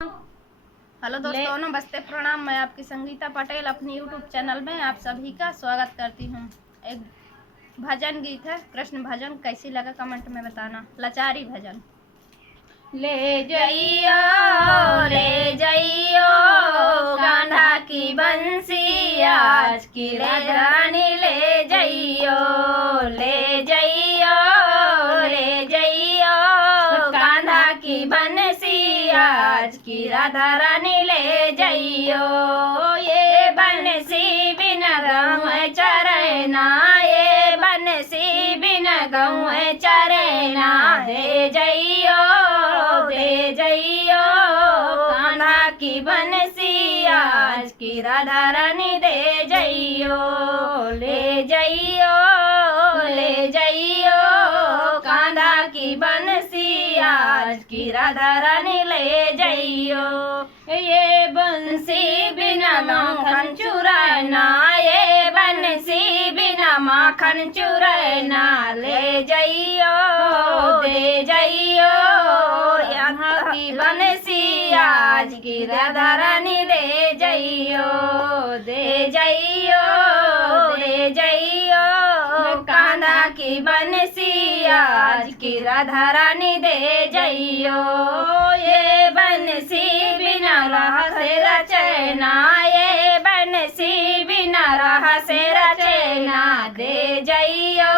Hello दोस्तों, नमस्ते, प्रणाम। मैं आपकी संगीता पटेल अपनी यूट्यूब चैनल में आप सभी का स्वागत करती हूँ। एक भजन गीत है, कृष्ण भजन। कैसी लगा कमेंट में बताना। लाचारी भजन। ले जाइयो कान्हा की बंसी, आज की रानी ले जाइयो कान्हा की बंसी, आज की राधा रानी ले जाइयो। ये बंसी बिना गाँव चरना, ये बंसी बिना गाँव चरना। दे जाइयो कान्हा की बंसी, आज की राधा रानी दे जाइयो। ले जाइयो कान्हा की बंसी, आज की राधा रानी ले जाइयो। ये बंसी बिना माखन चुराना, ये बंसी बिना माखन चुराना। ले जाइयो दे जाइयो यहाँ की बंसी, आज की राधा रानी दे जाइयो। दे जाइयो कान्हा की बंसी, आज की राधा रानी दे जाइयो। ये बंसी बिना राह से रचना, ये बंसी बिना राह से रचना। दे जाइयो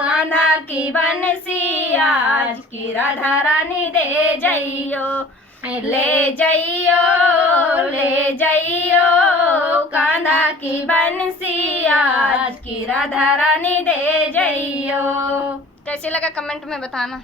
कान्हा की बंसी, आज की राधा रानी दे जाइयो। ले जाइयो कान्हा की बंसी, आज की राधा रानी दे जाइयो। कैसे लगा कमेंट में बताना।